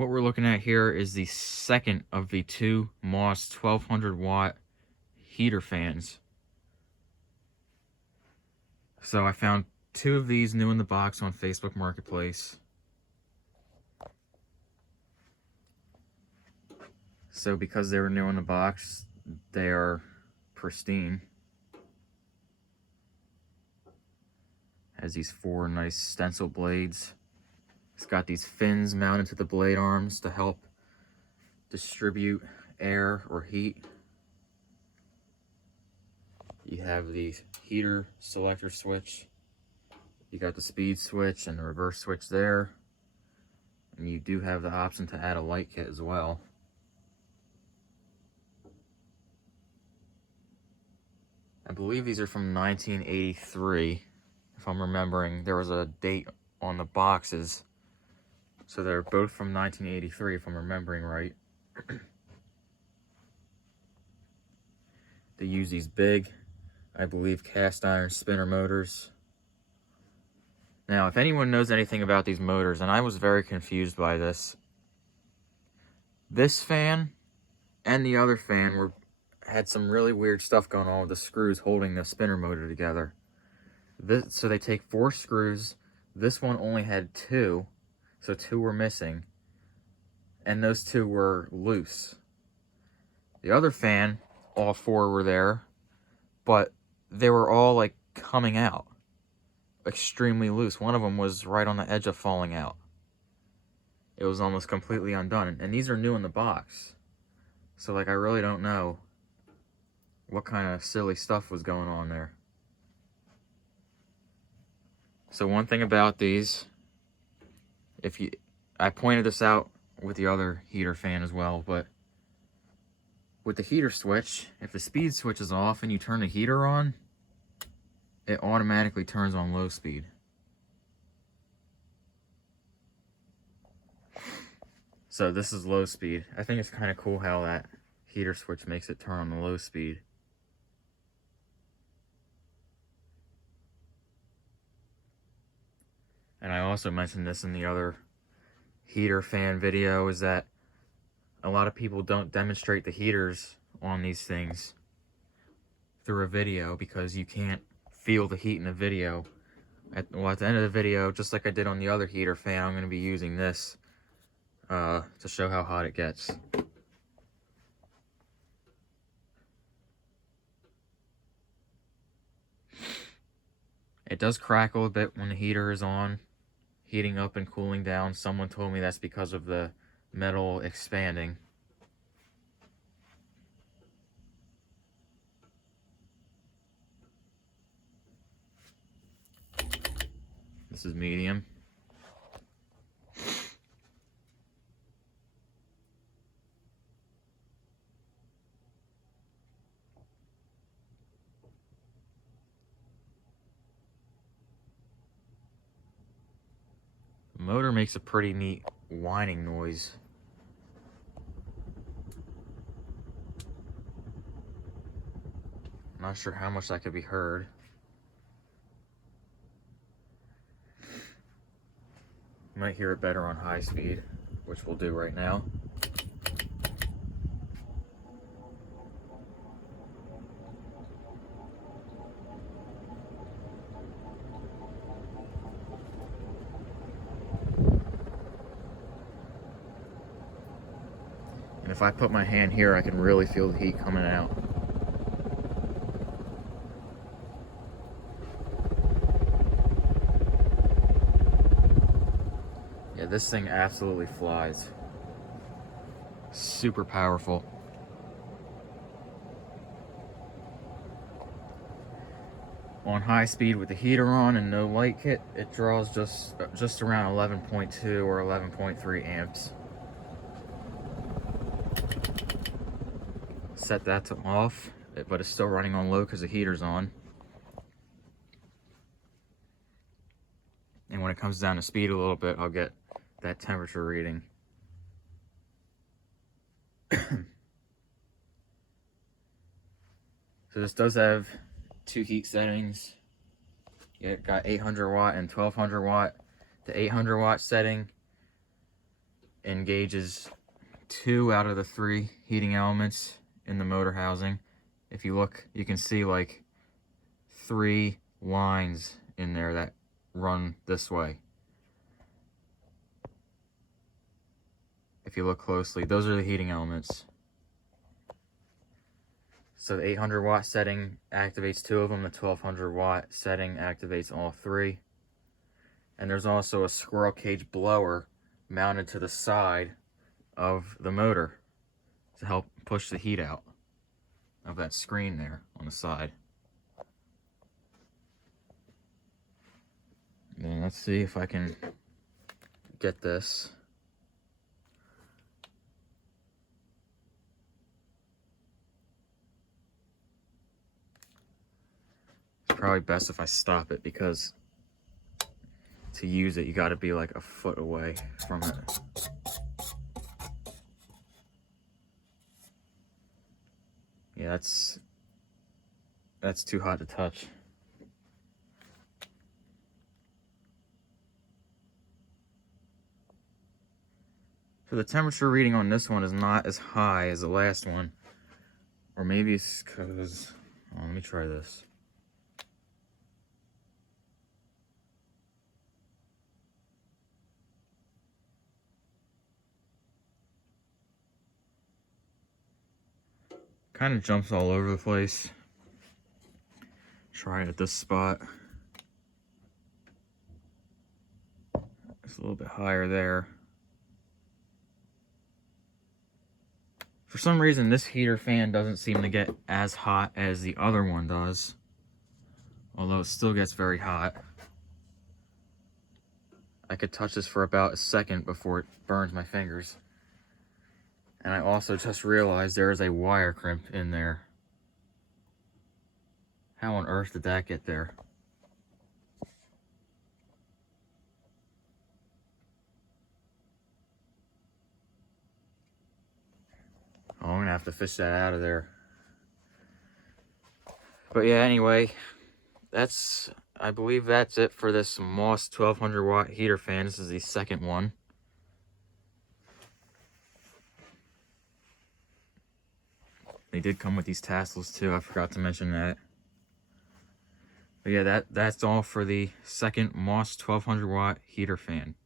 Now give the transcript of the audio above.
What we're looking at here is the second of the two Moss 1200 watt heater fans. So I found two of these new in the box on Facebook Marketplace. So because they were new in the box, they are pristine. Has these four nice stencil blades. It's got these fins mounted to the blade arms to help distribute air or heat. You have the heater selector switch. You got the speed switch and the reverse switch there. And you do have the option to add a light kit as well. I believe these are from 1983. If I'm remembering, there was a date on the boxes. So they're both from 1983 if I'm remembering right. They use these big, I believe, cast iron spinner motors. Now, if anyone knows anything about these motors, and I was very confused by this fan and the other fan had some really weird stuff going on with the screws holding the spinner motor together. So they take 4 screws. This one only had 2, so 2 were missing, and those 2 were loose. The other fan, all 4 were there, but they were all like coming out extremely loose. One of them was right on the edge of falling out. It was almost completely undone, and these are new in the box. So like I really don't know what kind of silly stuff was going on there. So one thing about these, I pointed this out with the other heater fan as well, but with the heater switch, if the speed switch is off and you turn the heater on, it automatically turns on low speed. So this is low speed. I think it's kind of cool how that heater switch makes it turn on the low speed. And I also mentioned this in the other heater fan video, is that a lot of people don't demonstrate the heaters on these things through a video because you can't feel the heat in the video. At the end of the video, just like I did on the other heater fan, I'm going to be using this to show how hot it gets. It does crackle a bit when the heater is on, heating up and cooling down. Someone told me that's because of the metal expanding. This is medium. The motor makes a pretty neat whining noise. I'm not sure how much that could be heard. You might hear it better on high speed, which we'll do right now. And if I put my hand here, I can really feel the heat coming out. Yeah, this thing absolutely flies. Super powerful. On high speed with the heater on and no light kit, it draws just around 11.2 or 11.3 amps. Set that to off, but it's still running on low because the heater's on. And when it comes down to speed a little bit, I'll get that temperature reading. So this does have 2 heat settings. You got 800 watt and 1200 watt. The 800 watt setting engages 2 out of the 3 heating elements in the motor housing. If you look, you can see like 3 lines in there that run this way. If you look closely, those are the heating elements. So the 800 watt setting activates 2 of them, the 1200 watt setting activates all 3. And there's also a squirrel cage blower mounted to the side of the motor to help push the heat out of that screen there on the side. And then let's see if I can get this. It's probably best if I stop it, because to use it you got to be like a foot away from it. Yeah, that's too hot to touch. So the temperature reading on this one is not as high as the last one. Or maybe it's because, oh, let me try this. Kind of jumps all over the place. Try it at this spot. It's a little bit higher there. For some reason, this heater fan doesn't seem to get as hot as the other one does. Although it still gets very hot. I could touch this for about a second before it burns my fingers. And I also just realized there is a wire crimp in there. How on earth did that get there? Oh, I'm gonna have to fish that out of there. But yeah, anyway, I believe that's it for this Moss 1200 watt heater fan. This is the second one. They did come with these tassels too, I forgot to mention that. But yeah, that's all for the second Moss 1200 watt heater fan.